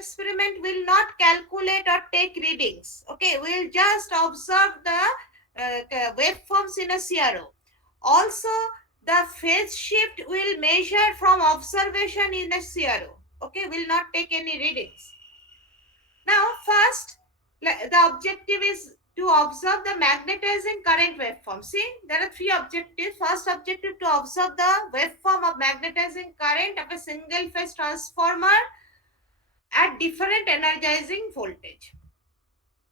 experiment will not calculate or take readings. Okay, we'll just observe the waveforms in a CRO. Also, the phase shift will measure from observation in a CRO. Okay, will not take any readings. Now, first, the objective is to observe the magnetizing current waveform. See, there are three objectives. First objective, to observe the waveform of magnetizing current of a single phase transformer at different energizing voltage.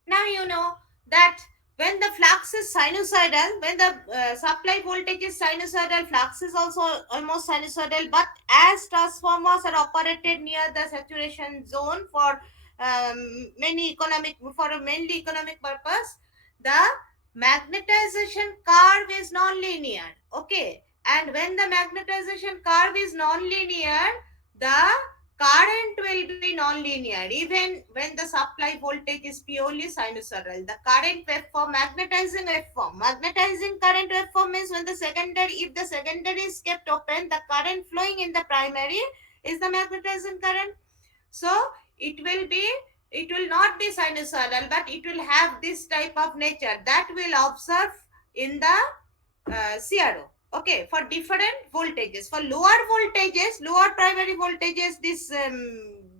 Now you know that when the flux is sinusoidal, when the supply voltage is sinusoidal, flux is also almost sinusoidal. But as transformers are operated near the saturation zone for for a mainly economic purpose, the magnetization curve is non-linear. Okay, and when the magnetization curve is non-linear, the current will be non-linear even when the supply voltage is purely sinusoidal. The current waveform, magnetizing waveform, magnetizing current waveform means when the secondary, if the secondary is kept open, the current flowing in the primary is the magnetizing current. So it will be, it will not be sinusoidal, but it will have this type of nature that will observe in the CRO. Okay, for different voltages. For lower voltages, lower primary voltages, this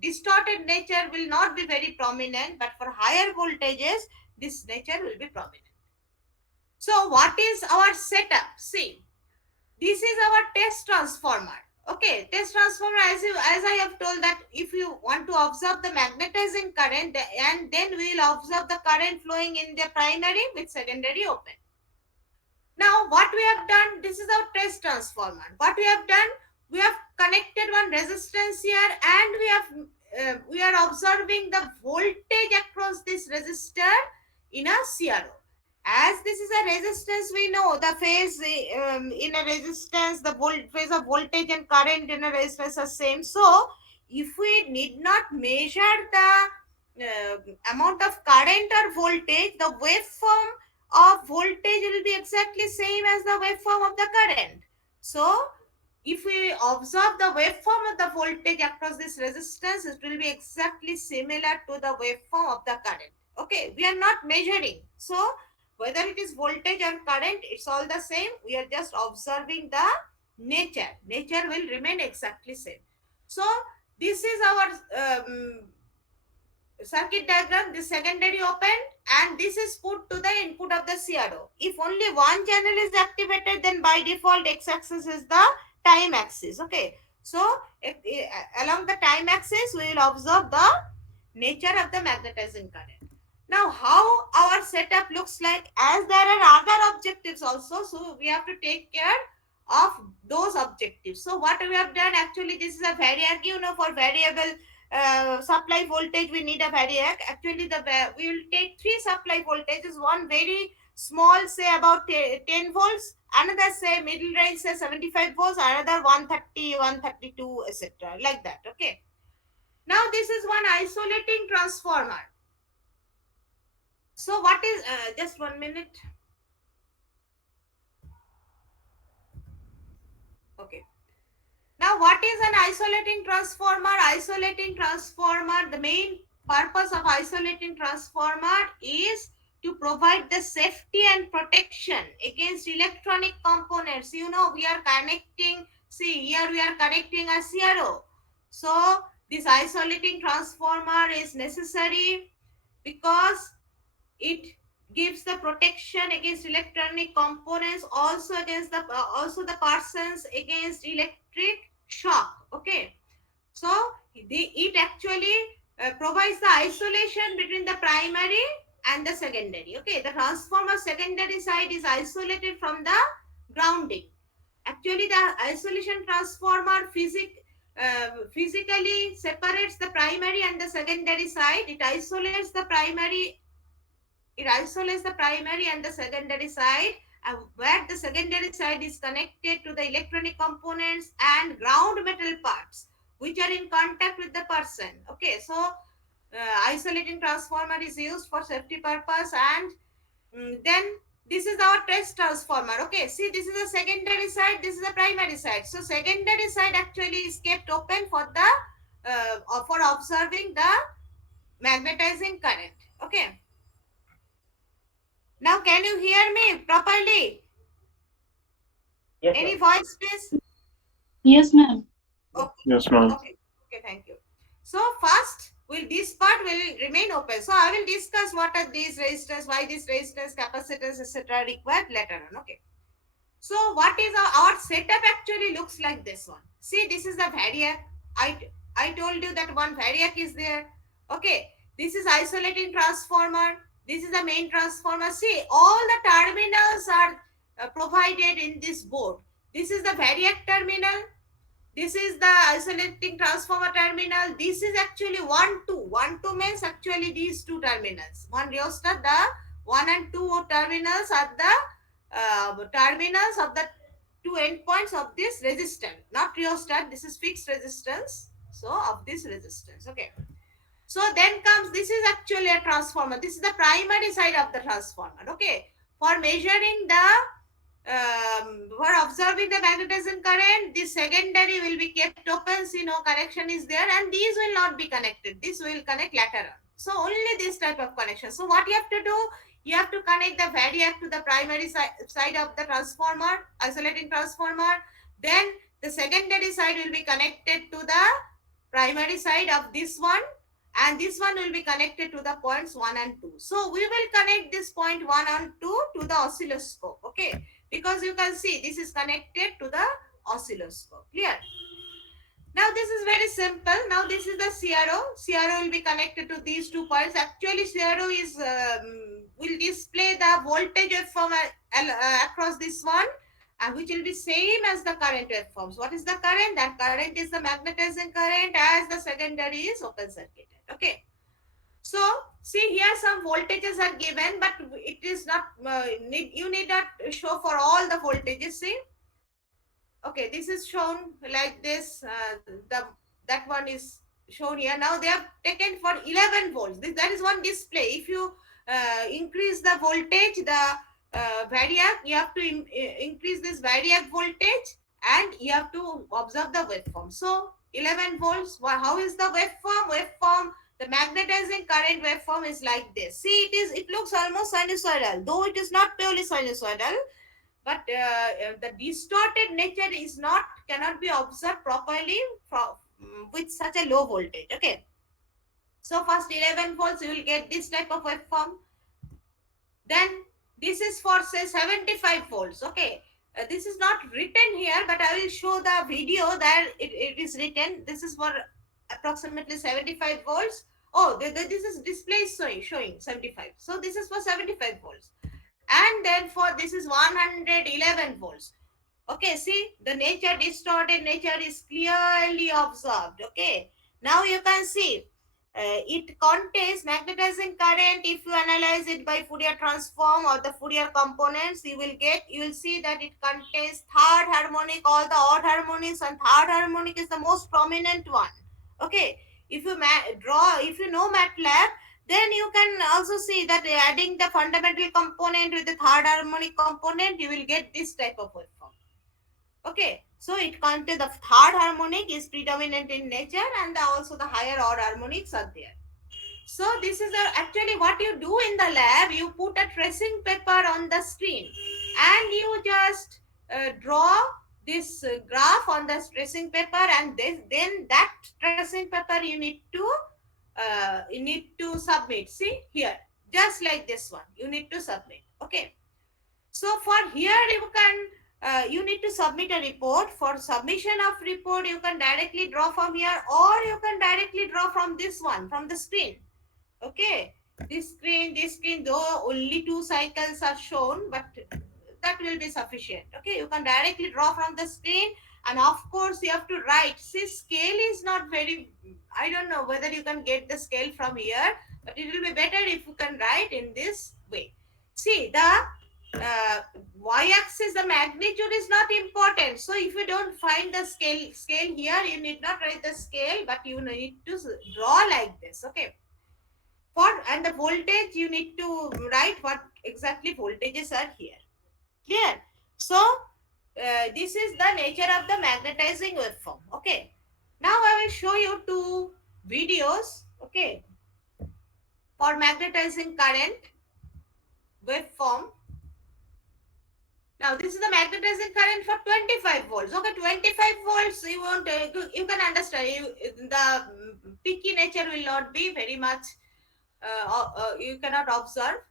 distorted nature will not be very prominent, but for higher voltages, this nature will be prominent. So, what is our setup? See, this is our test transformer. Okay, test transformer, as I have told, that if you want to observe the magnetizing current, and then we will observe the current flowing in the primary with secondary open. Now, what we have done, this is our test transformer. What we have done, we have connected one resistance here, and we are observing the voltage across this resistor in a CRO. As this is a resistance, we know the phase in a resistance, the phase of voltage and current in a resistance are same. So, if we need not measure the amount of current or voltage, the waveform of voltage will be exactly same as the waveform of the current. So, if we observe the waveform of the voltage across this resistance, it will be exactly similar to the waveform of the current. Okay, we are not measuring. So, whether it is voltage or current, it's all the same. We are just observing the nature. Nature will remain exactly same. So, this is our circuit diagram. This secondary open, and this is put to the input of the CRO. If only one channel is activated, then by default x-axis is the time axis. Okay, so along the time axis we will observe the nature of the magnetizing current. Now, how our setup looks like, as there are other objectives also, so we have to take care of those objectives. So what we have done, actually this is a variac, for variable supply voltage we need a variac. Actually we will take three supply voltages, one very small, say about 10 volts, another say middle range, say 75 volts, another 130, 132, etc., like that. Okay, now this is one isolating transformer. So what is just 1 minute. Okay, now what is an isolating transformer? Isolating transformer, the main purpose of isolating transformer is to provide the safety and protection against electronic components. We are connecting, see here we are connecting a CRO. So this isolating transformer is necessary because it gives the protection against electronic components, also against the also the persons against electric shock. Okay, so it actually provides the isolation between the primary and the secondary. Okay, the transformer secondary side is isolated from the grounding. Actually the isolation transformer physically separates the primary and the secondary side. It isolates the primary and the secondary side, where the secondary side is connected to the electronic components and ground metal parts which are in contact with the person. Okay, so isolating transformer is used for safety purpose. And then this is our test transformer. Okay, see, this is the secondary side, this is the primary side. So secondary side actually is kept open for the for observing the magnetizing current. Okay. Now, can you hear me properly? Yes, Any ma'am. voice, please? Yes, ma'am. Okay. Yes, ma'am. Okay. Okay. Thank you. So first, will this part will remain open. So I will discuss what are these resistors, why these resistors, capacitors, etc. required later on. Okay. So what is our setup actually looks like this one. See, this is the variac. I told you that one variac is there. Okay. This is isolating transformer. This is the main transformer. See, all the terminals are provided in this board. This is the variac terminal. This is the isolating transformer terminal. This is actually 1 2. 1 2 means actually these two terminals. One rheostat, the 1 and 2 terminals are the terminals of the two endpoints of this resistor. Not rheostat, this is fixed resistance. So, of this resistance. Okay. So then comes, this is actually a transformer. This is the primary side of the transformer. Okay. For measuring the for observing the magnetism current, this secondary will be kept open, see no connection is there, and these will not be connected. This will connect later on. So only this type of connection. So what you have to do, you have to connect the variac to the primary side of the transformer, isolating transformer. Then the secondary side will be connected to the primary side of this one, and this one will be connected to the points 1 and 2. So we will connect this point 1 and 2 to the oscilloscope. Okay, because you can see this is connected to the oscilloscope. Clear? Now this is very simple. Now this is the CRO. CRO will be connected to these two points. Actually, CRO is will display the voltage waveform across this one, which will be same as the current waveforms. What is the current? That current is the magnetizing current, as the secondary is open circuited. Okay. So see here some voltages are given, but it is not you need not show for all the voltages. See, okay, this is shown like this. That one is shown here. Now they have taken for 11 volts. That is one display. If you increase the voltage, the variac, you have to increase this variac voltage, and you have to observe the waveform. So 11 volts. How is the waveform? Waveform, the magnetizing current waveform is like this. See, it looks almost sinusoidal, though it is not purely sinusoidal, but the distorted nature is not, cannot be observed properly from with such a low voltage. Okay, so first 11 volts you will get this type of waveform. Then this is for say 75 volts. Okay, this is not written here, but I will show the video that it is written. This is for approximately 75 volts. Oh, this is display showing 75. So this is for 75 volts, and then for this is 111 volts. Okay, see, the nature, distorted nature is clearly observed. Okay, now you can see it contains magnetizing current. If you analyze it by Fourier transform or the Fourier components, you will see that it contains third harmonic, all the odd harmonics, and third harmonic is the most prominent one. Okay, if you if you know MATLAB, then you can also see that adding the fundamental component with the third harmonic component, you will get this type of waveform. Okay, so it contains the third harmonic is predominant in nature, and also the higher odd harmonics are there. So this is actually what you do in the lab. You put a tracing paper on the screen, and you just draw this graph on the tracing paper, and then that tracing paper you need to submit. See here, just like this one, you need to submit. Okay, so for here you can you need to submit a report. For submission of report, you can directly draw from here, or you can directly draw from this one, from the screen. Okay, this screen, though only 2 cycles are shown, but that will be sufficient. Okay, you can directly draw from the screen, and of course you have to write. See, scale is not very, I don't know whether you can get the scale from here, but it will be better if you can write in this way. See, the y-axis, the magnitude is not important. So if you don't find the scale here, you need not write the scale, but you need to draw like this. Okay, and the voltage, you need to write what exactly voltages are here. Clear? So this is the nature of the magnetizing waveform. Okay, Now I will show you two videos, okay, for magnetizing current waveform. Now this is the magnetizing current for 25 volts. Okay, 25 volts. You want you can understand. The peaky nature will not be very much. You cannot observe.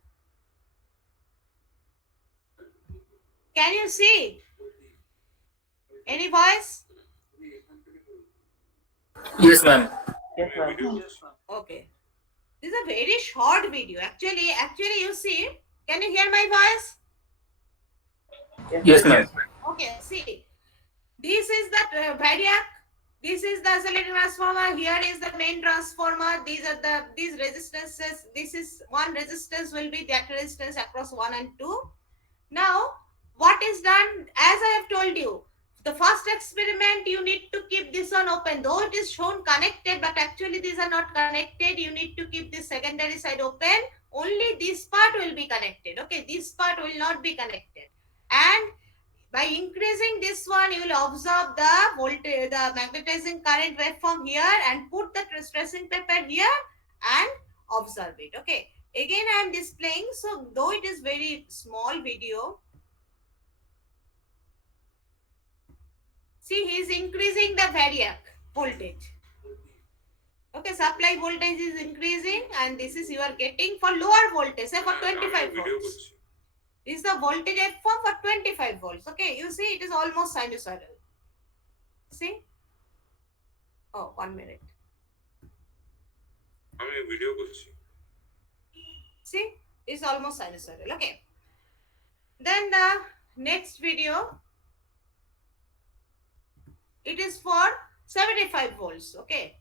Can you see any voice? Yes, ma'am. Yes, ma'am. Okay, this is a very short video. Actually, you see. Can you hear my voice? Yes, ma'am. Okay, see. This is the variac. This is the oscillating transformer. Here is the main transformer. These resistances. This is one resistance will be that resistance across 1 and 2. Now, what is done? As I have told you, the first experiment you need to keep this one open. Though it is shown connected, but actually these are not connected. You need to keep the secondary side open. Only this part will be connected. Okay, this part will not be connected. And by increasing this one, you will observe the voltage, the magnetizing current waveform here, and put the stressing paper here and observe it. Okay. Again, I am displaying. So though it is very small video, see, he is increasing the variac voltage. Okay, supply voltage is increasing, and this is you are getting for lower voltage, say for 25 volts. This is the voltage waveform for 25 volts. Okay, you see it is almost sinusoidal. See? Oh, 1 minute. See? It's almost sinusoidal. Okay. Then the next video, it is for 75 volts. Okay.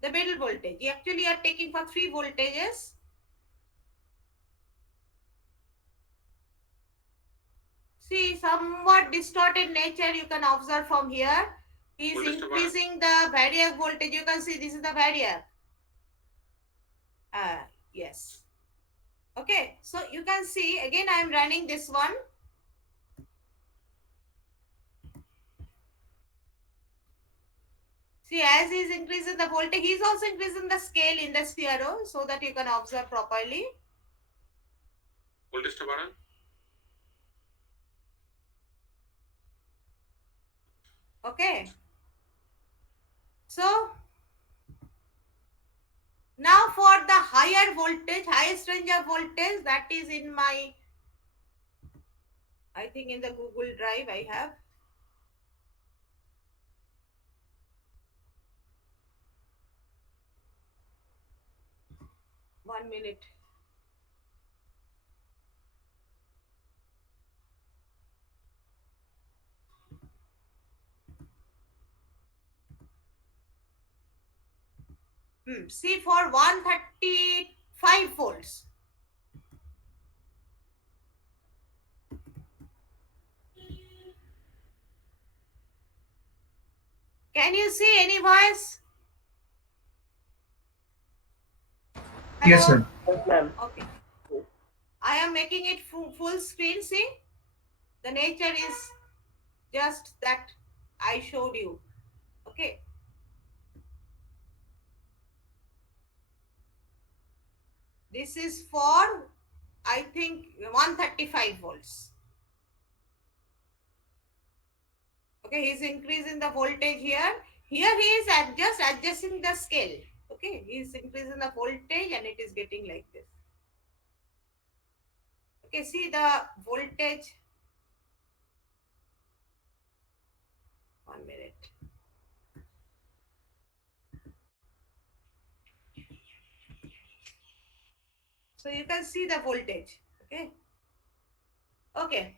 The middle voltage. You actually are taking for 3 voltages. See, somewhat distorted nature you can observe from here. He is increasing the variac voltage. You can see this is the variac. Yes. Okay, so you can see again I am running this one. See, as he is increasing the voltage, he is also increasing the scale in the CRO so that you can observe properly. voltage Okay. So now for the higher voltage, highest range of voltage, that is in my, I think in the Google Drive I have. One minute. See, for 135 volts. Can you see any voice? Yes, Hello? ma'am. Yes, ma'am. Okay. I am making it full screen. See, the nature is just that I showed you. Okay. This is for, I think, 135 volts. Okay, he's increasing the voltage here. Here he is just adjusting the scale. Okay, he is increasing the voltage and it is getting like this. Okay, see the voltage. 1 minute. So you can see the voltage. Okay. Okay.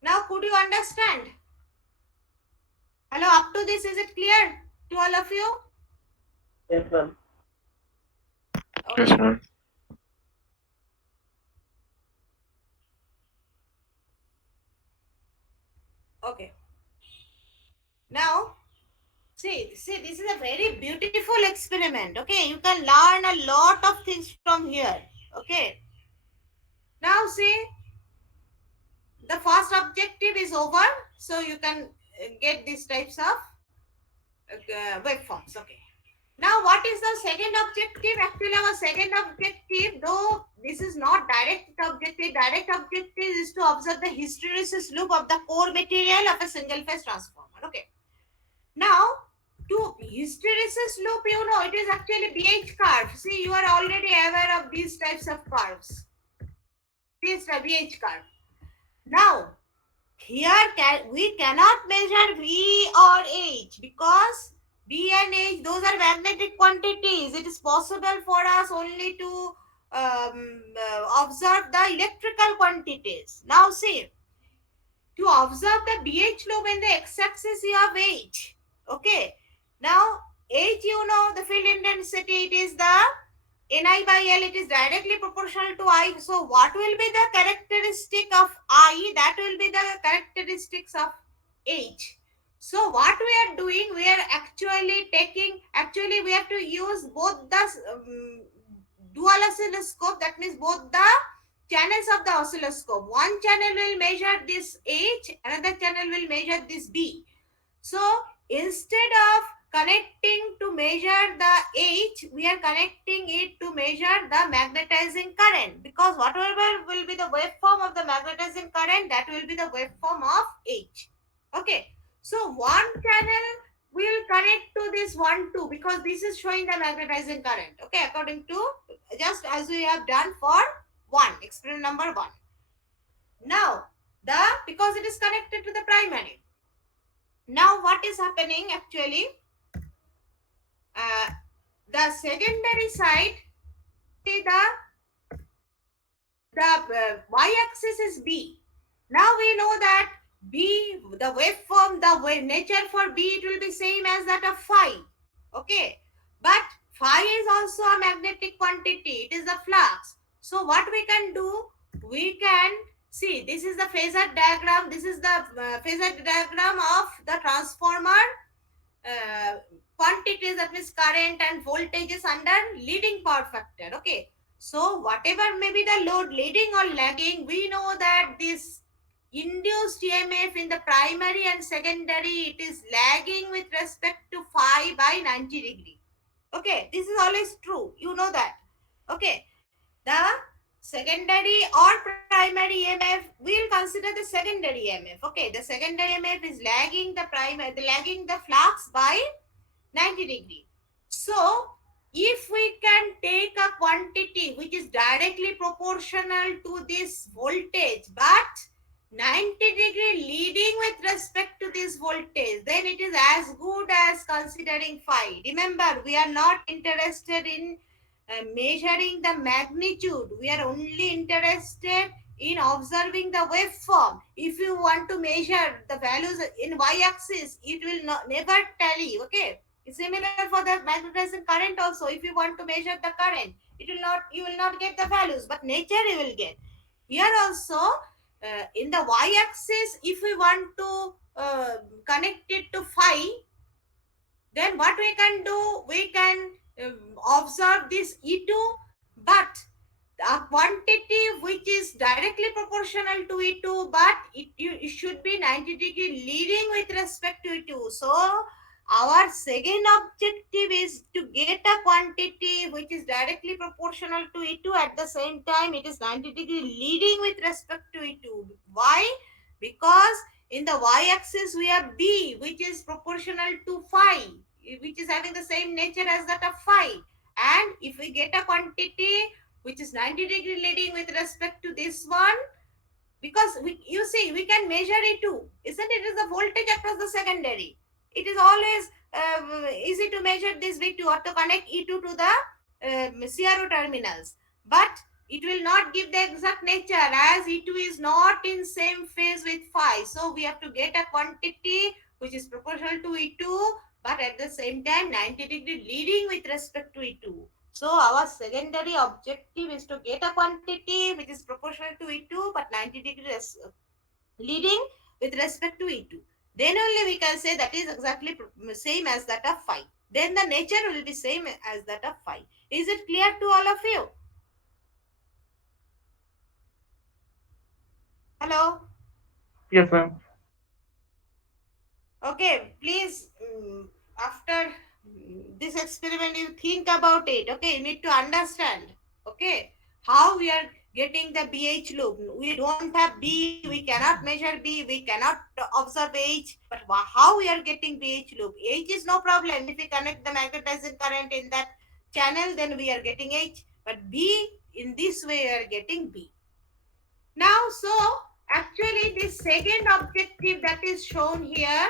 Now could you understand? Hello, up to this, is it clear to all of you? Yes, ma'am. Yes, ma'am. Okay. Now, see, this is a very beautiful experiment. Okay, you can learn a lot of things from here. Okay. Now see, the first objective is over, so you can get these types of waveforms. Okay. Now, what is the second objective? Actually, our second objective, though this is not direct objective is to observe the hysteresis loop of the core material of a single phase transformer. Okay. Now, to hysteresis loop, you know, it is actually BH curve. See, you are already aware of these types of curves. This BH curve. Now, here we cannot measure V or H because V and H, those are magnetic quantities. It is possible for us only to observe the electrical quantities. Now see, to observe the BH loop in the x-axis you have H. Okay. Now H, you know, the field intensity, it is the Ni by L, it is directly proportional to I. So what will be the characteristic of I? That will be the characteristics of H. So what we are doing, we are actually we have to use both the dual oscilloscope, that means both the channels of the oscilloscope. One channel will measure this H, another channel will measure this B. So instead of connecting to measure the H, we are connecting it to measure the magnetizing current, because whatever will be the waveform of the magnetizing current, that will be the waveform of H. Okay. So one channel will connect to this 1, 2, because this is showing the magnetizing current. Okay, according to just as we have done for 1, experiment number 1. Now, because it is connected to the primary. Now, what is happening actually? The secondary side, see the y-axis is B. Now we know that B, the waveform, nature for B, it will be same as that of phi. Okay, but phi is also a magnetic quantity. It is the flux. So what we can do? We can see, this is the phasor diagram. This is the phasor diagram of the transformer quantities, that means current and voltages under leading power factor. Okay. So whatever may be the load, leading or lagging, we know that this induced EMF in the primary and secondary, it is lagging with respect to phi by 90 degree. Okay, this is always true. You know that. Okay, the secondary or primary EMF, we will consider the secondary EMF. Okay, the secondary EMF is lagging the flux by 90 degree. So if we can take a quantity which is directly proportional to this voltage, but 90 degree leading with respect to this voltage, then it is as good as considering phi. Remember, we are not interested in measuring the magnitude. We are only interested in observing the waveform. If you want to measure the values in y-axis, it will never tally. Okay. It's similar for the magnetizing current also. If you want to measure the current, you will not get the values, but nature you will get. Here also, in the y-axis, if we want to connect it to phi, then what we can do? We can observe this E2, but a quantity which is directly proportional to E2, but it should be 90 degree leading with respect to E2. So our second objective is to get a quantity which is directly proportional to E2, at the same time it is 90 degree leading with respect to E2. Why? Because in the y-axis we have B, which is proportional to phi, which is having the same nature as that of phi. And if we get a quantity which is 90 degree leading with respect to this one, because you see, we can measure E2, isn't it? It is the voltage across the secondary. It is always easy to measure this V2 or to connect E2 to the CRO terminals. But it will not give the exact nature, as E2 is not in same phase with phi. So we have to get a quantity which is proportional to E2, but at the same time 90 degree leading with respect to E2. So our secondary objective is to get a quantity which is proportional to E2, but 90 degrees leading with respect to E2. Then only we can say that is exactly same as that of phi. Then the nature will be same as that of phi. Is it clear to all of you? Hello? Yes, ma'am. Okay, please, after this experiment, you think about it. Okay, you need to understand. Okay, how we are getting the BH loop. We don't have B, we cannot measure B, we cannot observe H, but how we are getting BH loop? H is no problem. If we connect the magnetizing current in that channel, then we are getting H, but B, in this way, we are getting B. Now, so actually, this second objective that is shown here.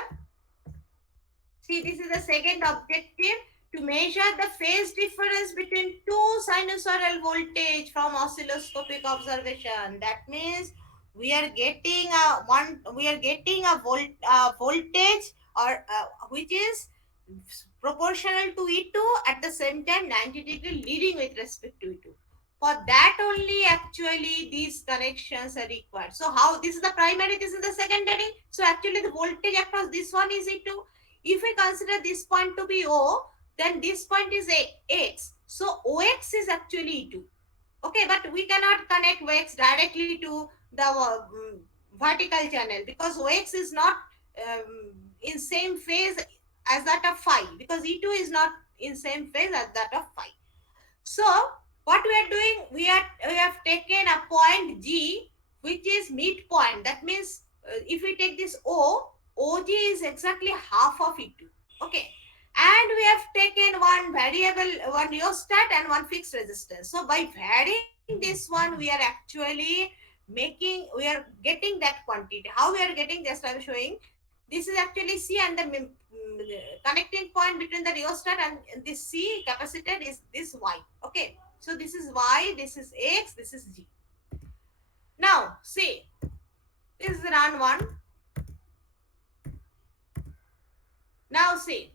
See, this is the second objective, to measure the phase difference between two sinusoidal voltage from oscilloscopic observation. That means we are getting a voltage or which is proportional to E2, at the same time 90 degree leading with respect to E2. For that only actually these connections are required. So how this is the primary, this is the secondary. So actually the voltage across this one is E2. If we consider this point to be O, then this point is X. So OX is actually E2. Okay, but we cannot connect OX directly to the vertical channel, because OX is not in same phase as that of phi, because E2 is not in same phase as that of phi. So what we are doing, we have taken a point G, which is midpoint. That means if we take this O, OG is exactly half of E2. Okay. And we have taken one variable, one rheostat and one fixed resistance. So by varying this one, we are actually we are getting that quantity. How we are getting, just I am showing. This is actually C, and the connecting point between the rheostat and this C capacitor is this Y. Okay. So this is Y, this is X, this is G. Now, see, this is run 1. Now see,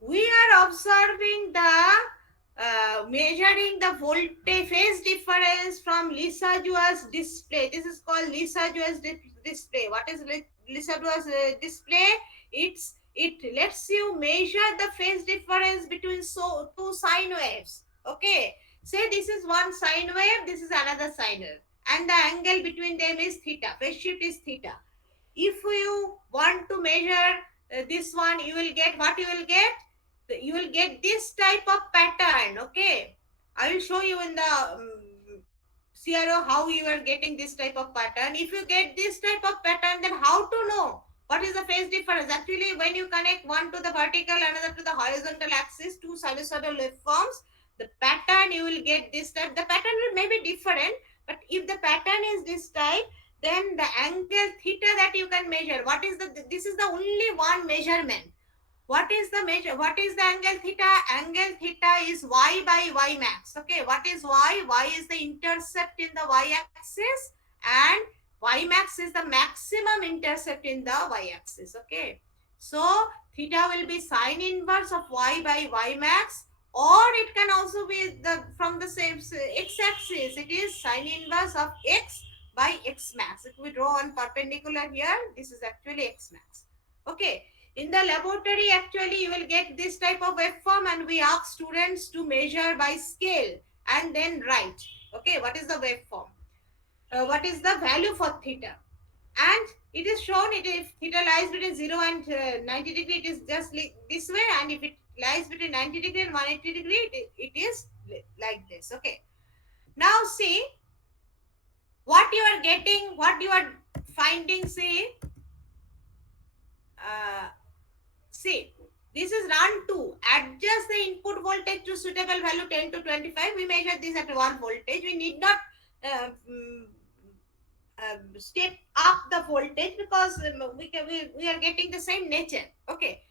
we are observing the measuring the voltage phase difference from Lissajous display. This is called Lissajous display. What is Lissajous display? It lets you measure the phase difference between two sine waves. Okay, say this is one sine wave, this is another sine wave, and the angle between them is theta. Phase shift is theta. If you want to measure this one, you will get what you will get. You will get this type of pattern. Okay, I will show you in the CRO how you are getting this type of pattern. If you get this type of pattern, then how to know what is the phase difference? Actually, when you connect one to the vertical, another to the horizontal axis, two sinusoidal waveforms, the pattern you will get this type. The pattern will may be different, but if the pattern is this type, then the angle theta that you can measure. What is this is the only one measurement. What is the measure? What is the angle theta? Angle theta is y by y max. Okay, what is y? Y is the intercept in the y axis, and y max is the maximum intercept in the y axis. Okay, so theta will be sine inverse of y by y max, or it can also be from the same x axis. It is sine inverse of x by x max. If we draw on perpendicular here, this is actually x max. Okay. In the laboratory, actually, you will get this type of waveform, and we ask students to measure by scale and then write. Okay, what is the waveform? What is the value for theta? And it is shown, if theta lies between 0 and 90 degree, it is just this way. And if it lies between 90 degree and 180 degree, it is like this. Okay. Now see, what you are getting, what you are finding, see, see, this is run 2. Adjust the input voltage to suitable value 10 to 25. We measure this at 1 voltage. We need not step up the voltage, because we are getting the same nature. Okay.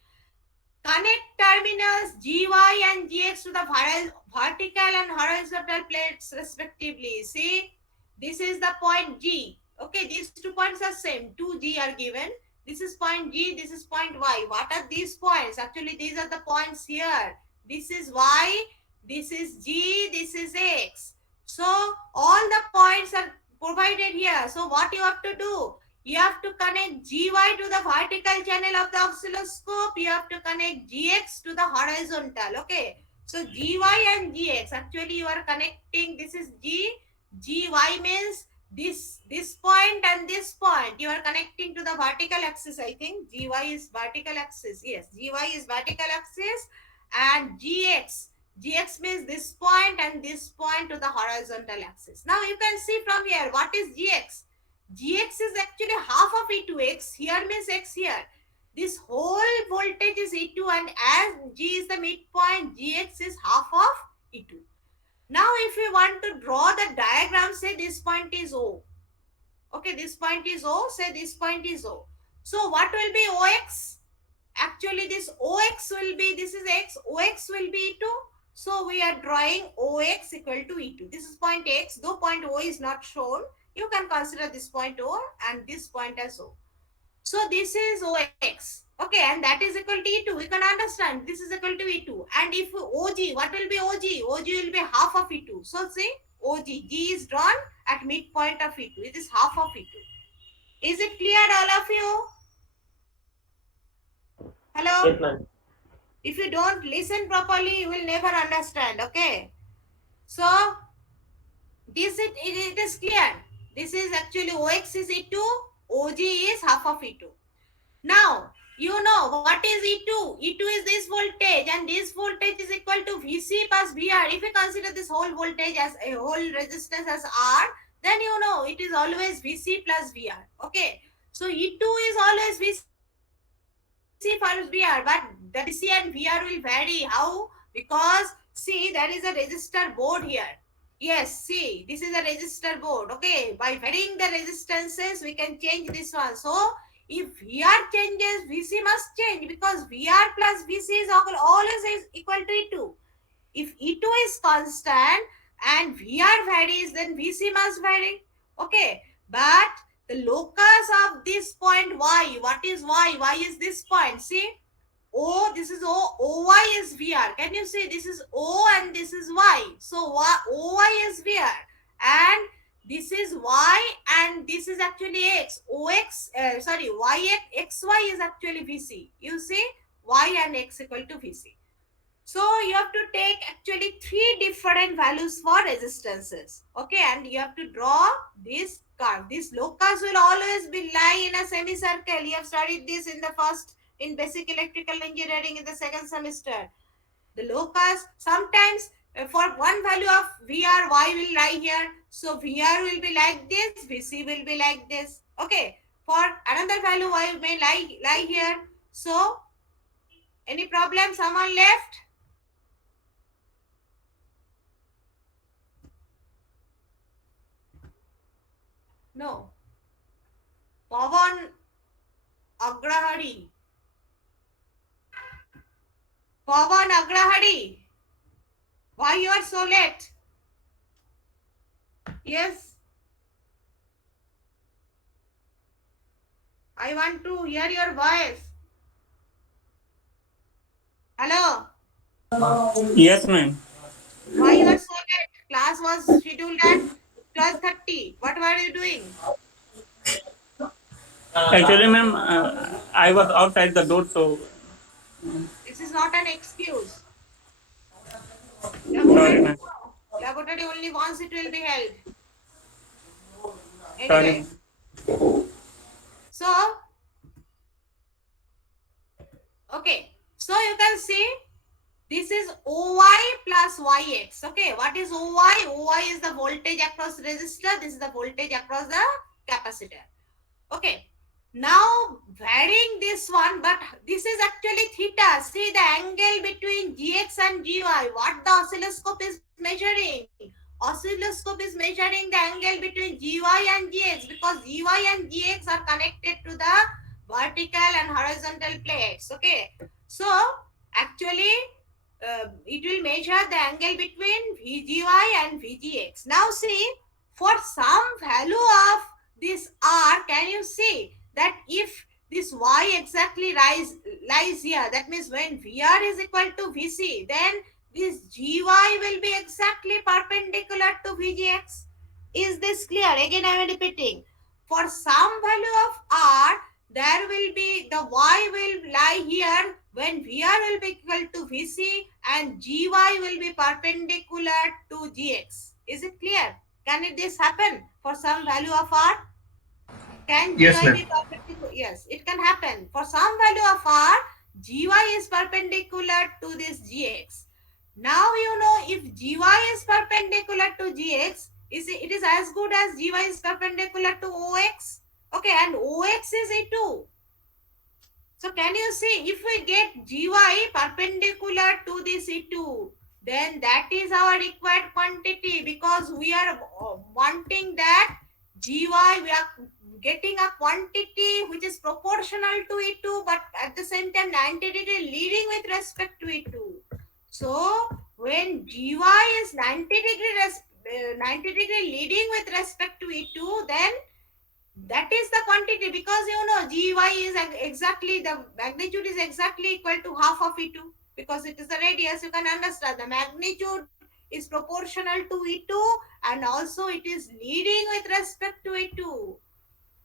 Connect terminals GY and GX to the vertical and horizontal plates respectively. See, this is the point G. Okay, these 2 points are same. 2G are given. This is point G, this is point Y. What are these points? Actually, these are the points here. This is Y, this is G, this is X. So, all the points are provided here. So, what you have to do? You have to connect GY to the vertical channel of the oscilloscope. You have to connect GX to the horizontal. Okay. So, GY and GX. Actually, you are connecting. This is G. GY means this point and this point, you are connecting to the vertical axis. I think gy is vertical axis. Yes, gy is vertical axis, and gx means this point and this point to the horizontal axis. Now you can see from here what is gx is actually half of e2x. Here means x here. This whole voltage is e2, and as g is the midpoint, gx is half of e2. Now, if we want to draw the diagram, say this point is O. Okay, this point is O, say this point is O. So, what will be OX? Actually, this OX will be, this is X, OX will be E2. So, we are drawing OX equal to E2. This is point X, though point O is not shown. You can consider this point O and this point as O. So this is OX. Okay, and that is equal to E2. We can understand this is equal to E2. And if OG, what will be OG? OG will be half of E2. So see, OG, G is drawn at midpoint of E2. It is half of E2. Is it clear, all of you? Hello? Yes, ma'am. If you don't listen properly, you will never understand. Okay. So it is clear. This is actually OX is E2, OG is half of E2. Now, you know what is E2? E2 is this voltage, and this voltage is equal to VC plus VR. If you consider this whole voltage as a whole resistance as R, then you know it is always VC plus VR. Okay. So E2 is always VC plus VR, but the VC and VR will vary. How? Because see, there is a resistor board here. Yes, see, this is a resistor board. Okay, by varying the resistances, we can change this one. So, if VR changes, VC must change, because VR plus VC is always equal to E2. If E2 is constant and VR varies, then VC must vary. Okay, but the locus of this point Y, what is Y? Y is this point. See, O, this is O, OY is VR. Can you see? This is O and this is Y. So OY is VR. And this is Y and this is actually X. XY is actually VC. You see? Y and X equal to VC. So you have to take actually 3 different values for resistances. Okay, and you have to draw this curve. This locus will always be lie in a semicircle. You have studied this in the first, in basic electrical engineering in the second semester. The locus, sometimes for one value of VR, Y will lie here. So VR will be like this, VC will be like this. Okay, for another value, Y may lie here. So, any problem? Someone left? No. Pavan Agrahari. Pavan Agrahari. Why you are so late? Yes. I want to hear your voice. Hello. Yes, ma'am. Why you are so late? Class was scheduled at 12:30. What were you doing? Actually, ma'am, I was outside the door, so This is not an excuse. sorry, ma'am. Laboratory only once it will be held. Sorry. Anyway. So, okay. So you can see this is OY plus YX. Okay, what is OY? OY is the voltage across resistor. This is the voltage across the capacitor. Okay. Now varying this one, but this is actually theta. See the angle between GX and GY. What the oscilloscope is measuring? Oscilloscope is measuring the angle between GY and GX, because GY and GX are connected to the vertical and horizontal plates. Okay. So actually it will measure the angle between VGY and VGX. Now see, for some value of this R, can you see that if this Y exactly lies here, that means when VR is equal to VC, then this GY will be exactly perpendicular to VGX. Is this clear? Again, I am repeating. For some value of R, there will be, the Y will lie here when VR will be equal to VC and GY will be perpendicular to GX. Is it clear? Can this happen for some value of r? Can Yes, gy ma'am. be perpendicular? Yes, it can happen. For some value of r, gy is perpendicular to this gx. Now you know if gy is perpendicular to gx, it is as good as gy is perpendicular to ox. Okay, and ox is e2. So can you see if we get gy perpendicular to this e2, then that is our required quantity, because we are wanting that gy, we are getting a quantity which is proportional to e2 but at the same time 90 degree leading with respect to e2. So when gy is 90 degree leading with respect to e2, then that is the quantity, because you know gy is exactly, the magnitude is exactly equal to half of e2, because it is the radius. You can understand the magnitude is proportional to e2 and also it is leading with respect to e2.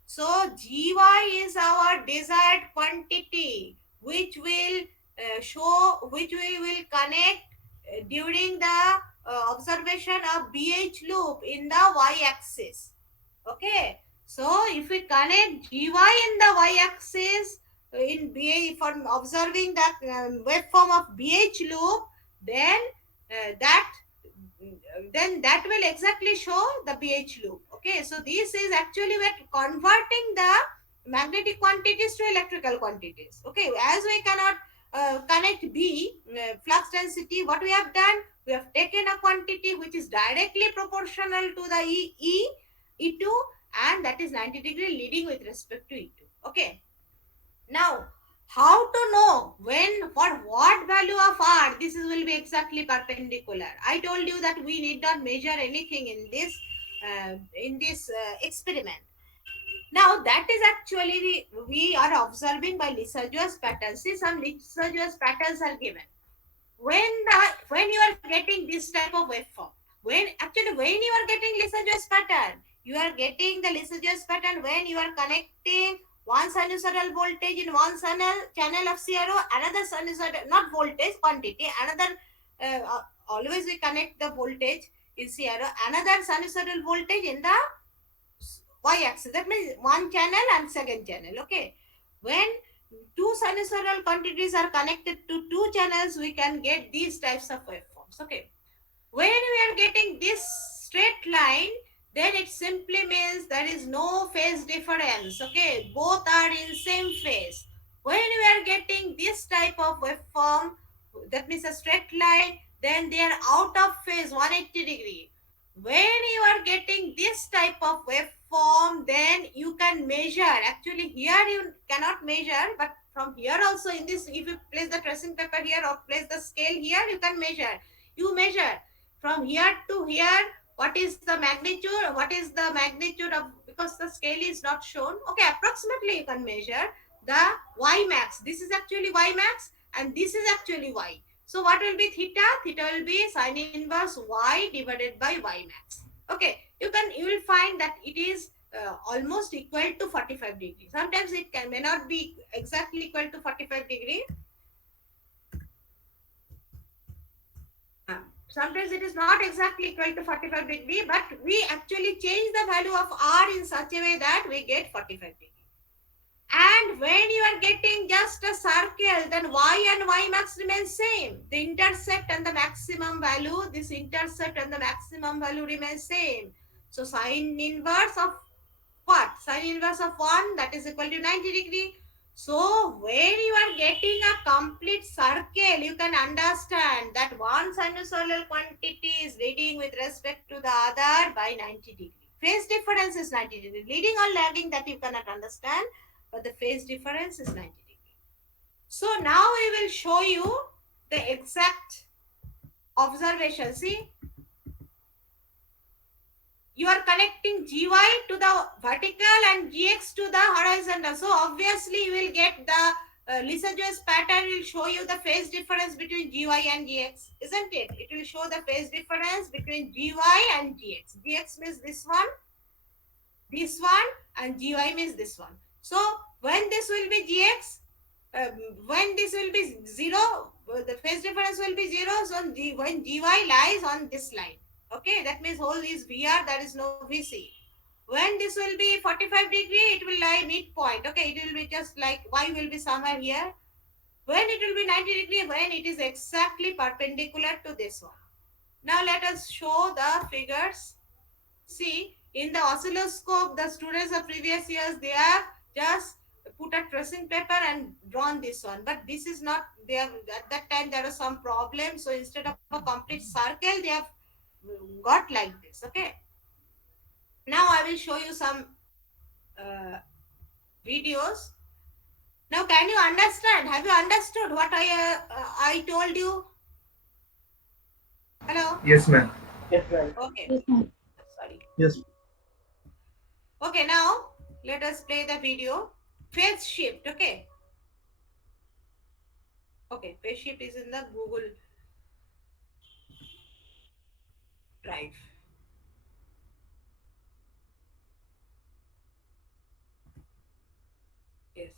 So gy is our desired quantity which will which we will connect during the observation of BH loop in the y-axis. Okay, so if we connect gy in the y-axis in BH for observing the waveform of BH loop, then that that will exactly show the BH loop. Okay, so this is actually we're converting the magnetic quantities to electrical quantities. Okay, as we cannot connect B flux density, what we have done, we have taken a quantity which is directly proportional to the E2, and that is 90 degree leading with respect to E2. Okay, now how to know when for what value of r this will be exactly perpendicular? I told you that we need not measure anything in this experiment. Now that is actually we are observing by Lissajous pattern. See, some Lissajous patterns are given. When you are getting this type of waveform, when you are getting Lissajous pattern, you are getting the Lissajous pattern when you are connecting one sinusoidal voltage in one channel of CRO, another sinusoidal, not voltage, quantity, another always we connect the voltage in CRO, another sinusoidal voltage in the y-axis. That means one channel and second channel. Okay, when two sinusoidal quantities are connected to two channels, we can get these types of waveforms. Okay, when we are getting this straight line, then it simply means there is no phase difference. Okay, both are in same phase. When we are getting this type of waveform, that means a straight line, then they are out of phase 180 degree. When you are getting this type of waveform, then you can measure. Actually here you cannot measure, but from here also, in this, if you place the tracing paper here or place the scale here, you can measure. You measure from here to here, what is the magnitude, of, because the scale is not shown. Okay, approximately you can measure the y max. This is actually y max and this is actually y. So what will be theta? Theta will be sine inverse y divided by y max. Okay, you will find that it is almost equal to 45 degree. Sometimes it may not be exactly equal to 45 degree. Sometimes it is not exactly equal to 45 degree, but we actually change the value of r in such a way that we get 45 degree. And when you are getting just a circle, then y and y max remain same. The intercept and the maximum value, this intercept and the maximum value remain same. So sine inverse of what? Sine inverse of 1, that is equal to 90 degree. So when you are getting a complete circle, you can understand that one sinusoidal quantity is leading with respect to the other by 90 degree. Phase difference is 90 degree. Leading or lagging, that you cannot understand, but the phase difference is 90 degree. So now we will show you the exact observation. See, you are connecting gy to the vertical and gx to the horizontal. So obviously you will get the Lissajous pattern will show you the phase difference between gy and gx, isn't it? It will show the phase difference between gy and gx. Gx means this one, and gy means this one. So when this will be gx, when this will be 0, the phase difference will be 0. So when gy lies on this line. Okay, that means whole is VR, that is no VC. When this will be 45 degree, it will lie midpoint. Okay, it will be just like Y will be somewhere here. When it will be 90 degree, when it is exactly perpendicular to this one. Now let us show the figures. See, in the oscilloscope, the students of previous years, they have just put a tracing paper and drawn this one. But this is not, they have, at that time there was some problem. So instead of a complete circle, they have got like this. Okay. Now I will show you some uh, videos. Now can you understand? Have you understood what I told you? Hello? Yes, ma'am. Yes, ma'am. Okay. Yes, ma'am. Sorry. Yes. Okay, now let us play the video. Phase shift, okay? Okay, phase shift is in the Google Drive. Yes.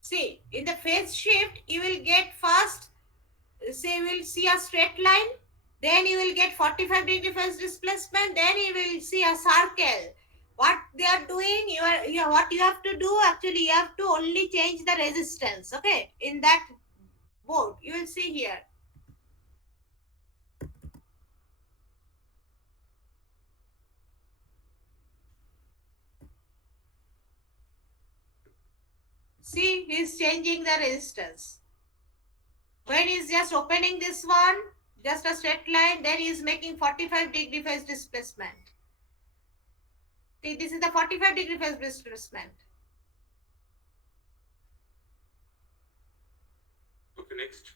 See, in the phase shift, you will get first, say, you will see a straight line, then you will get 45 degree phase displacement, then you will see a circle. What they are doing, what you have to do, actually, you have to only change the resistance, okay? In that board, you will see here. See, he's changing the resistance. When he's just opening this one, just a straight line, then he's making 45 degree phase displacement. See, this is the 45 degree phase displacement. Okay, next.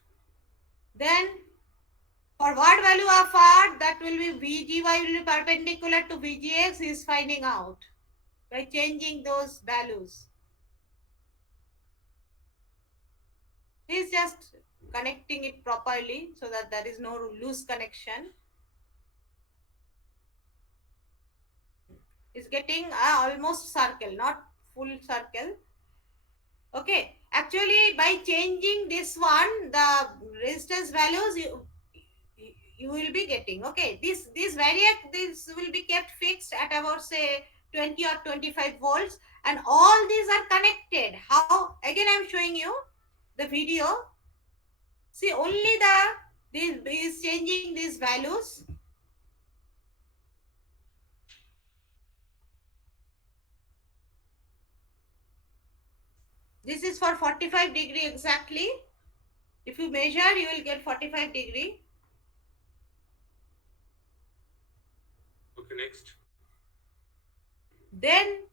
Then, for what value of R, that will be VGY will be perpendicular to VGX, he is finding out by changing those values. He is just connecting it properly so that there is no loose connection. Is getting almost circle, not full circle. Okay, actually by changing this one, the resistance values you will be getting. Okay, this variant, this will be kept fixed at about say 20 or 25 volts, and all these are connected. How? Again, I'm showing you the video. See, only this is changing these values. This is for 45 degree exactly. If you measure, you will get 45 degree. Okay, next. Then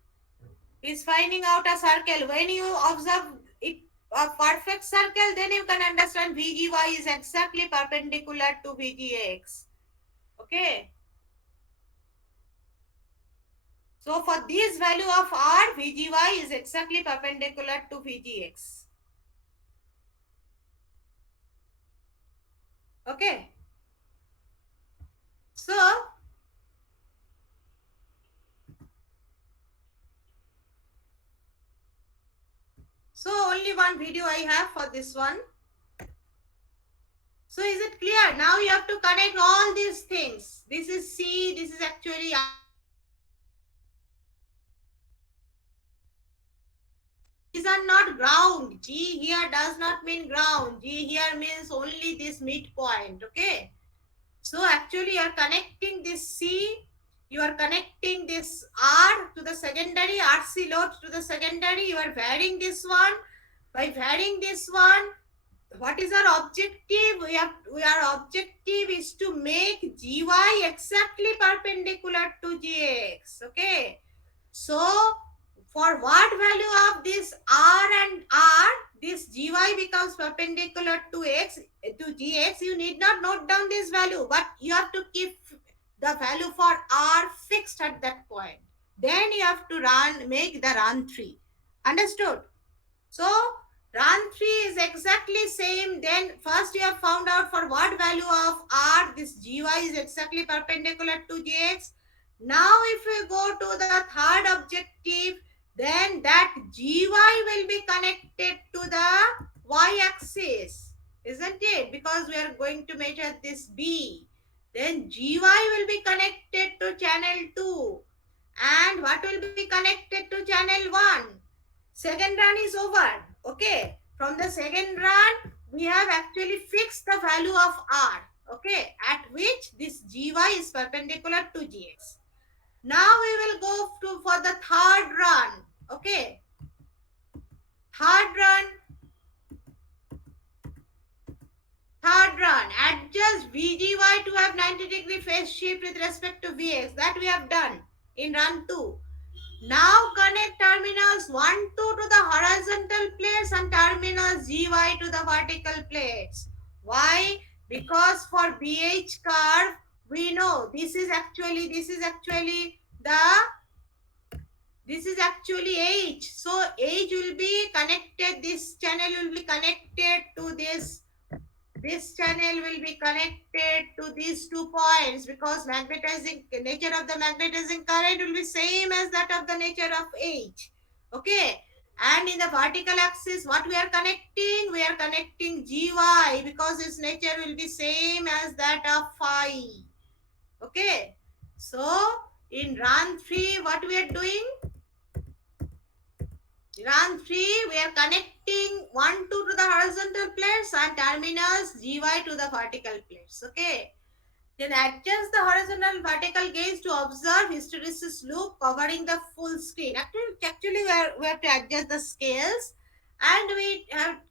he's finding out a circle. When you observe it, a perfect circle, then you can understand VGY is exactly perpendicular to VGX. Okay. So for this value of R, VGY is exactly perpendicular to VGX. Okay. So only one video I have for this one. So is it clear? Now you have to connect all these things. This is C, this is actually these are not ground. G here does not mean ground. G here means only this midpoint. Okay. So actually you are connecting this C, you are connecting this R to the secondary, RC load to the secondary, you are varying this one. By varying this one, what is our objective? Our objective is to make GY exactly perpendicular to GX. Okay. So for what value of this R and R, this GY becomes perpendicular to X to GX, you need not note down this value, but you have to keep the value for R fixed at that point. Then you have to make the run tree. Understood? So run 3 is exactly same. Then first you have found out for what value of R this GY is exactly perpendicular to GX. Now if we go to the third objective, then that GY will be connected to the Y axis, isn't it? Because we are going to measure this B. then GY will be connected to channel 2. And what will be connected to channel 1? Second run is over. Okay. From the second run, we have actually fixed the value of R. Okay. At which this GY is perpendicular to GX. Now we will go for the third run. Okay. Third run. Adjust VGY to have 90-degree phase shift with respect to VX. That we have done in run 2. Now connect terminals 1, 2 to the horizontal plates and terminals GY to the vertical plates. Why? Because for BH curve, we know this is actually H. So H will be connected, this channel will be connected to this channel will be connected to these 2 points, because magnetizing nature of the magnetizing current will be same as that of the nature of H. Okay. And in the vertical axis, what we are connecting? We are connecting GY, because its nature will be same as that of phi. Okay. So in run 3, what we are doing? Run 3, we are connecting 1, 2 to the horizontal plates and terminals GY to the vertical plates. Okay. Then adjust the horizontal and vertical gauge to observe hysteresis loop covering the full screen. Actually we have to adjust the scales, and we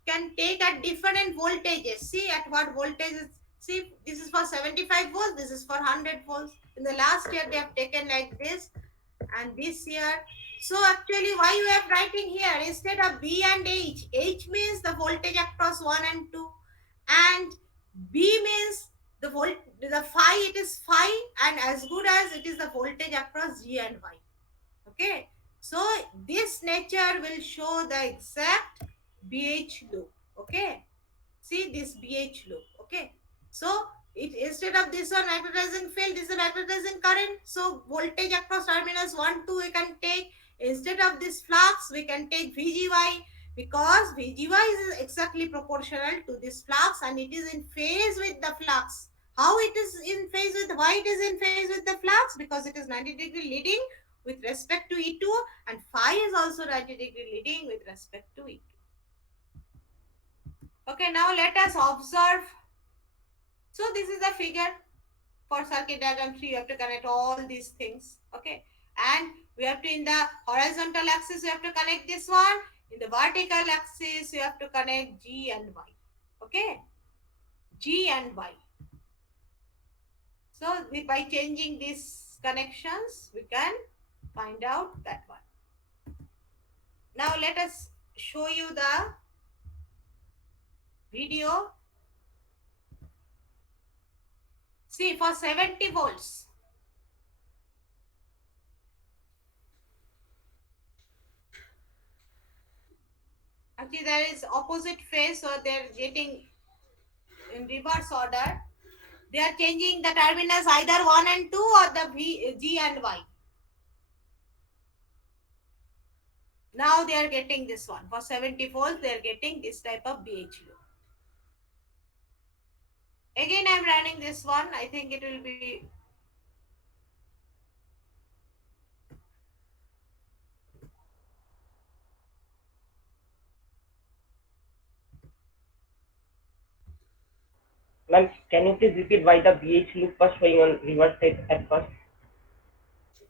can take at different voltages. See at what voltages. See, this is for 75 volts, this is for 100 volts. In the last year they have taken like this, and this year. So actually why you are writing here instead of B and H? H means the voltage across 1 and 2, and B means the phi, it is phi, and as good as it is the voltage across G and Y. Okay. So this nature will show the exact BH loop. Okay. See this BH loop. Okay. So it instead of this one magnetizing field, this is a magnetizing current. So voltage across terminals 1, 2 we can take. Instead of this flux, we can take VGY, because VGY is exactly proportional to this flux and it is in phase with the flux. How it is in phase with, why it is in phase with the flux? Because it is 90-degree leading with respect to E2, and phi is also 90-degree leading with respect to E2. Okay, now let us observe. So this is the figure for circuit diagram 3. You have to connect all these things. Okay, and we have to, in the horizontal axis, you have to connect this one. In the vertical axis, you have to connect G and Y. Okay, G and Y. So by changing these connections, we can find out that one. Now let us show you the video. See, for 70 volts, actually there is opposite phase, so they're getting in reverse order. They are changing the terminals either 1 and 2 or the G and Y. Now they are getting this one. For 70 volts, they are getting this type of BH loop. Again, I am running this one. I think it will be. Ma'am, can you please repeat why the BH loop was showing on reverse side at first?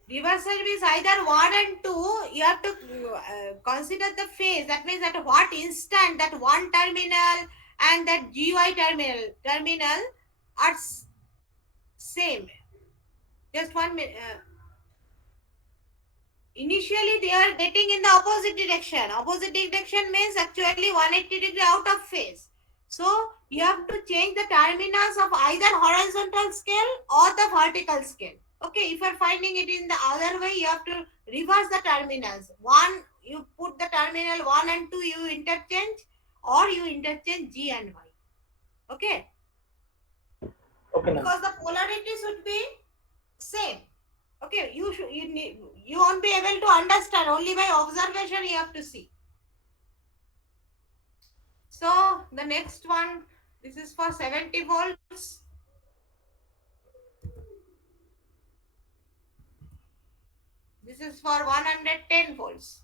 Reverse side is either 1 and 2. You have to consider the phase. That means at what instant that one terminal and that GY terminal are same. Just 1 minute. Initially, they are getting in the opposite direction. Opposite direction means actually 180 degree out of phase. So you have to change the terminals of either horizontal scale or the vertical scale. Okay, if you are finding it in the other way, you have to reverse the terminals. One, you put the terminal 1 and 2, you interchange, or you interchange G and Y. Okay, Okay, ma'am. because the polarity should be same. Okay, you won't be able to understand, only by observation you have to see. So the next one, this is for 70 volts. This is for 110 volts.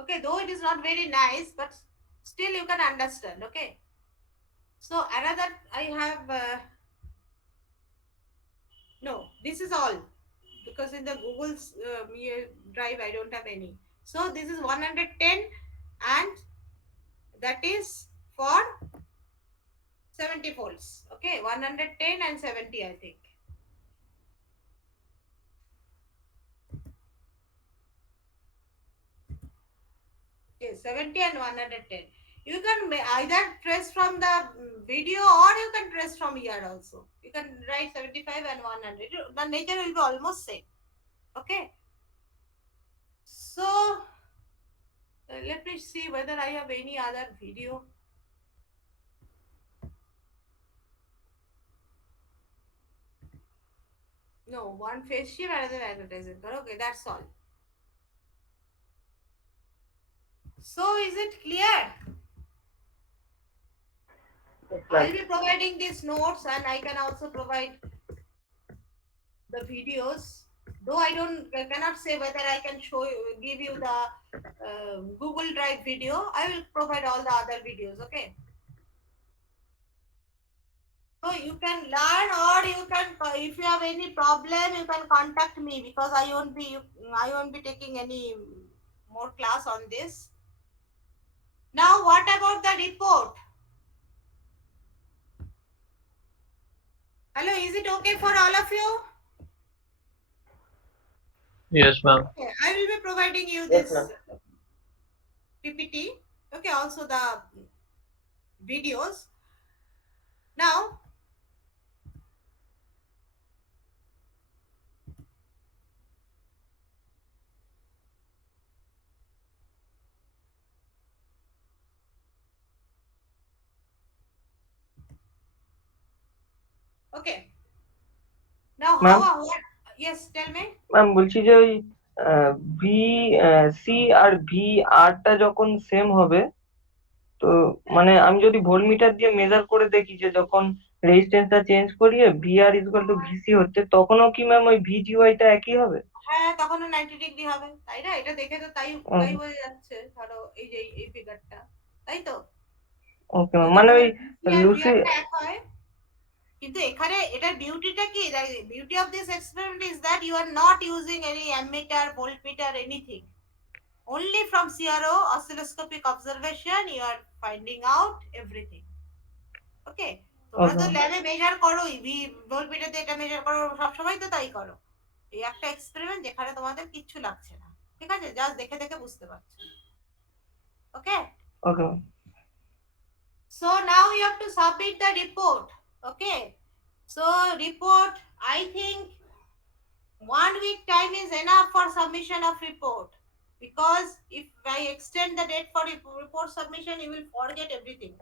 Okay, though it is not very nice, but still you can understand. Okay. So another I have no. This is all because in the Google's Drive I don't have any. So this is 110, and that is for 70 volts. Okay, 110 and 70, I think. Okay, 70 and 110. You can either trace from the video, or you can trace from here also. You can write 75 and 100. The nature will be almost same. Okay. So let me see whether I have any other video. No, one face shield, another advertisement. But okay, that's all. So is it clear? Yes, I'll ma'am. be providing these notes, and I can also provide the videos. Though I don't cannot say whether I can show you, give you the Google Drive video. I will provide all the other videos. Okay. So you can learn, or you can, if you have any problem, you can contact me, because I won't be taking any more class on this. Now, what about the report? Hello, is it okay for all of you? Yes, ma'am. Okay, I will be providing you Yes, this ma'am. PPT. Okay, also the videos. Now, okay. Now, ma'am what? Yes, tell me. Ma'am বলছি যে ওই V C আর V আর টা যখন same হবে, তো মানে আমি যদি ভোল্টমিটার দিয়ে মেজার করে দেখি যে যখন রেজিস্ট্যান্সটা চেঞ্জ করিয়ে V R equal to V C, তখনও কি ম্যাম ওই ভিজিওয়াই টা একই হবে? হ্যাঁ, তখনও 90 ডিগ্রি হবে, তাই না? এটা দেখে তো তাই বোঝা যাচ্ছে। ধরো এই যে এই ফিগারটা, তাই তো? ওকে ম্যাম, যদি মানে ওই ভোল্ট আর লুসি ভিআরটা এক হয়, কিন্তু এখানে এটার বিউটিটা কি? Beauty of this experiment is that you are not using any ammeter, voltmeter, anything. Only from CRO oscilloscopic observation you are finding out everything. ওকে, তোমরা তো ওকে ল্যাবে মেজার করোই, ভোল্টমিটার দিয়ে এটা মেজার করো, সবসময় তো তাই করো। এই একটা এক্সপেরিমেন্ট যেখানে তোমাদের কিচ্ছু লাগছে না, ঠিক আছে? জাস্ট দেখে দেখে বুঝতে পারছো। ওকে, ওকে so now you have to submit the report. Okay, so report, I think 1 week time is enough for submission of report, because if I extend the date for report submission, you will forget everything.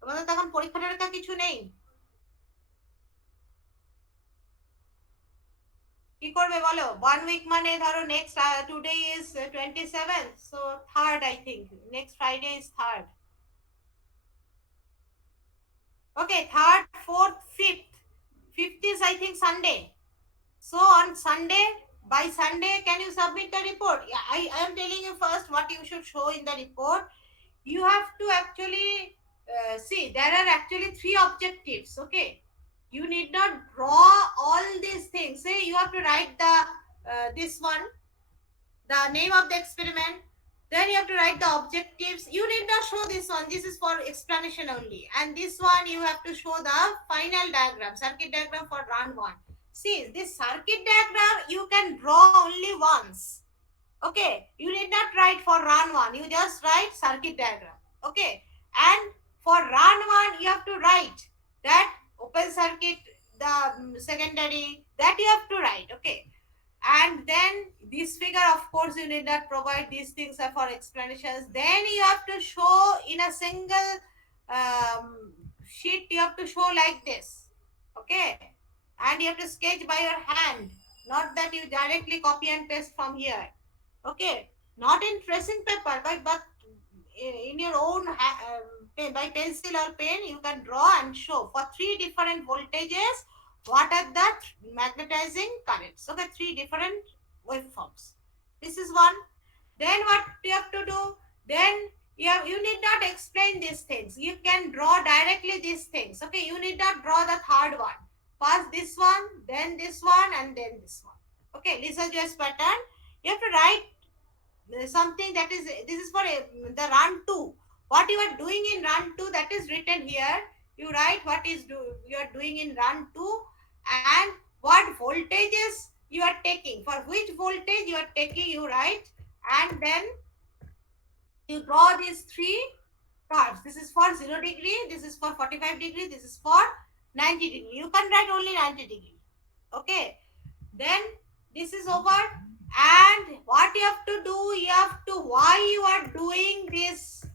তোমাদের তখন পরীক্ষা টরীক্ষা কিছু নেই, কি করবে বলো? 1 week মানে ধরো next today is 27, so 3rd, I think next Friday is 3rd. Okay, 3rd, 4th, 5th is, I think, Sunday. So on Sunday, by Sunday, can you submit the report? Yeah, I am telling you first what you should show in the report. You have to actually see, there are actually 3 objectives. Okay, you need not draw all these things. Say you have to write the this one, the name of the experiment, then you have to write the objectives. You need not show this one, this is for explanation only. And this one you have to show the final diagram, circuit diagram for run 1. See, this circuit diagram you can draw only once. Okay, you need not write for run 1, you just write circuit diagram. Okay, and for run 1 you have to write that open circuit, the secondary, that you have to write. Okay, and then this figure, of course you need not provide, these things are for explanations. Then you have to show in a single sheet, you have to show like this. Okay, and you have to sketch by your hand not that you directly copy and paste from here. Okay, not in tracing paper, but in your own by pencil or pen, you can draw and show for three different voltages what are the magnetizing currents. Okay, three different waveforms. This is one. Then what you have to do? Then you need not explain these things. You can draw directly these things. Okay, you need not draw the third one. First this one, then this one, and then this one. Okay, Lissajous pattern. You have to write something that is, this is for the run 2. What you are doing in run 2, that is written here. You write what is you are doing in run 2 and what voltages you are taking. For which voltage you are taking, you write, and then you draw these three curves. This is for 0 degree, this is for 45 degree, this is for 90 degree. You can write only 90 degree. Okay, then this is over. And what you have to do, you have to, why you are doing this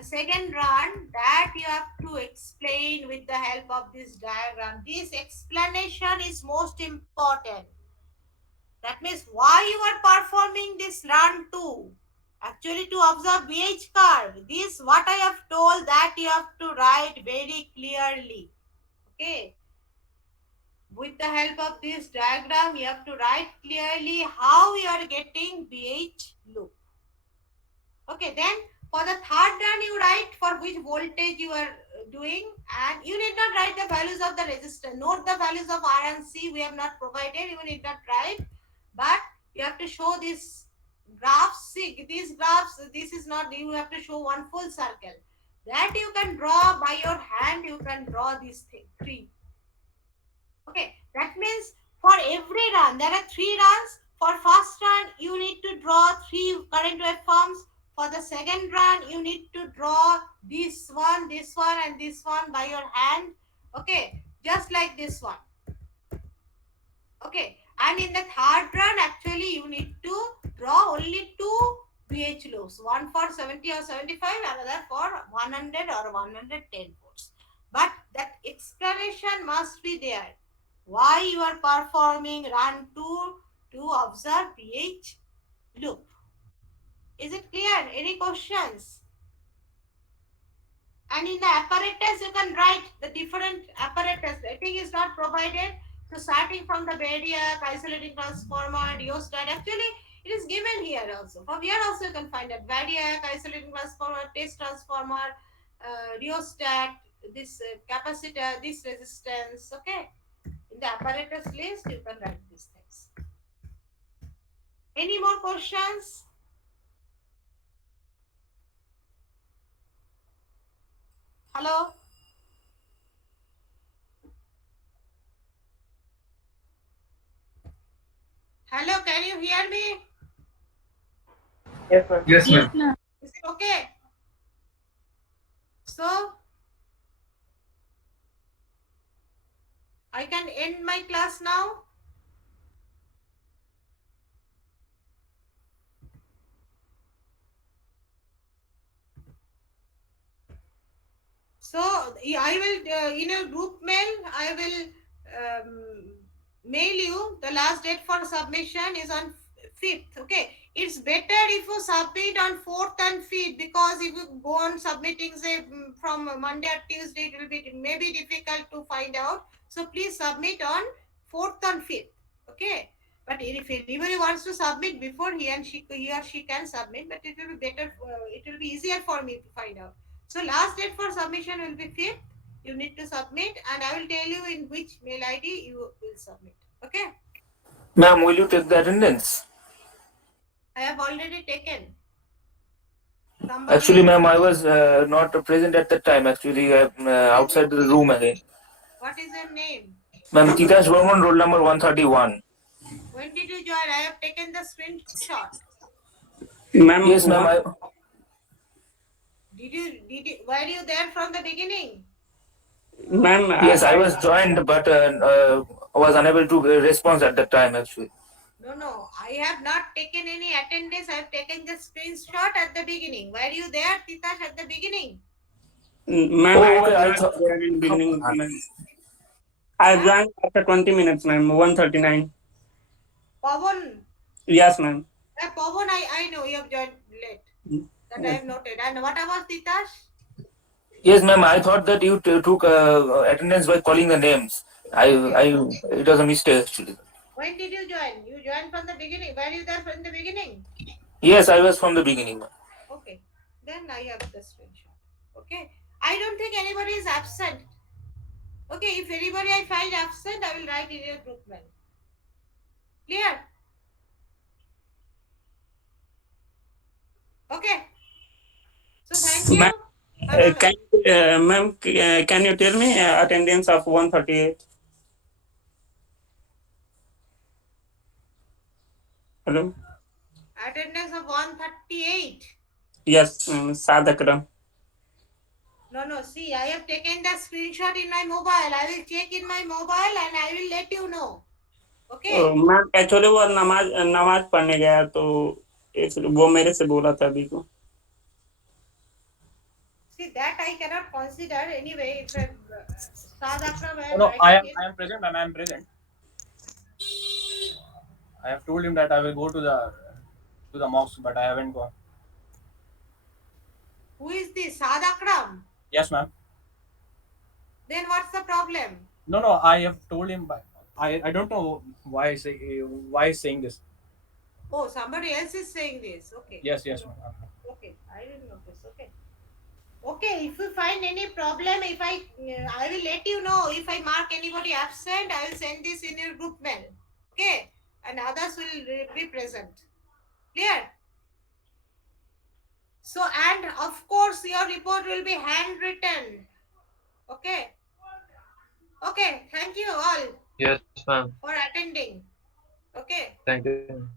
second run, that you have to explain with the help of this diagram. This explanation is most important. That means why you are performing this run 2. Actually, to observe BH curve, this what I have told, that you have to write very clearly. Okay. With the help of this diagram, you have to write clearly how you are getting BH loop. Okay, then for the third run, you write for which voltage you are doing, and you need not write the values of the resistor. Note the values of R and C we have not provided, you need not write, but you have to show these graphs. See, these graphs, this is not, you have to show one full circle. That you can draw by your hand, you can draw these things, three. Okay, that means for every run, there are 3 runs. For first run, you need to draw 3 current waveforms. For the second run, you need to draw this one, and this one by your hand. Okay, just like this one. Okay, and in the third run, actually, you need to draw only 2 BH loops. One for 70 or 75, another for 100 or 110 volts. But that explanation must be there. Why you are performing run 2 to observe BH loop. Is it clear? Any questions? And in the apparatus, you can write the different apparatus. Rating is not provided. So starting from the Bediac, isolating transformer, rheostat, actually it is given here also. From here also you can find that Bediac, isolating transformer, test transformer, rheostat, this capacitor, this resistance. Okay. In the apparatus list, you can write these things. Any more questions? Hello? Hello, can you hear me? Yes, ma'am. Yes, ma'am. Is it okay? So, I can end my class now. So I will, in a group mail, I will mail you. The last date for submission is on 5th. Okay, it's better if you submit on 4th and 5th, because if you go on submitting, say, from Monday or Tuesday, it will be maybe difficult to find out. So please submit on 4th and 5th. Okay. But if anybody wants to submit before, he or she can submit, but it will be better, it will be easier for me to find out. So last date for submission will be 5th. You need to submit, and I will tell you in which mail ID you will submit. Okay? Ma'am, will you take the attendance? I have already taken. Somebody Actually, ma'am, I was not present at the time. Actually, I'm outside the room again. What is your name? Ma'am, Titash Burman, roll number 131. When did you join? I have taken the screenshot. Ma'am, Yes, ma'am. Were you there from the beginning? Ma'am, Yes, I was joined, but was unable to respond at the time, actually. No. I have not taken any attendance. I have taken the screenshot at the beginning. Were you there, Titash, at the beginning? ma'am, Oh, I okay, I was thought- not there in beginning. Ma'am. I joined after 20 minutes, ma'am, 1:39. Pawan. Yes, ma'am. Pawan, I know you have joined late. That I have noted. And what about Titash? Yes, ma'am. I thought that you took attendance by calling the names. It was a mistake actually. When did you join? You joined from the beginning. Were you there from the beginning? Yes, I was from the beginning, ma'am. Okay. Then I have the screenshot. Okay. I don't think anybody is absent. Okay. If anybody I find absent, I will write in your group mail. Clear? Okay. So thank you. Ma'am, Hello. can you tell me attendance of 138? Hello. Attendance of 138. Yes, Sadakram. No. See, I have taken the screenshot in my mobile. I will check in my mobile and I will let you know. Okay. Ma'am actually वो नमाज पढ़ने गया तो वो मेरे से बोला था अभी को. See, that I cannot consider anyway. If Saad Akram and No, I writing am present and I am present. I have told him that I will go to the mosque, but I haven't gone. who is this? Saad Akram? Yes, ma'am. Then what's the problem? No, I have told him, but I don't know why he's saying this. Oh, somebody else is saying this. Okay. Yes, ma'am. Okay, I didn't notice. Okay. Okay, if you find any problem, if I will let you know. If I mark anybody absent, I will send this in your group mail. Okay, and others will be present. Clear? So, and of course, your report will be handwritten. Okay. Okay. Thank you all Yes, ma'am. for attending. Okay. Thank you.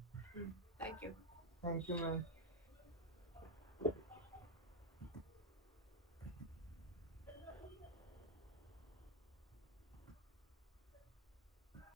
Thank you. Thank you, ma'am.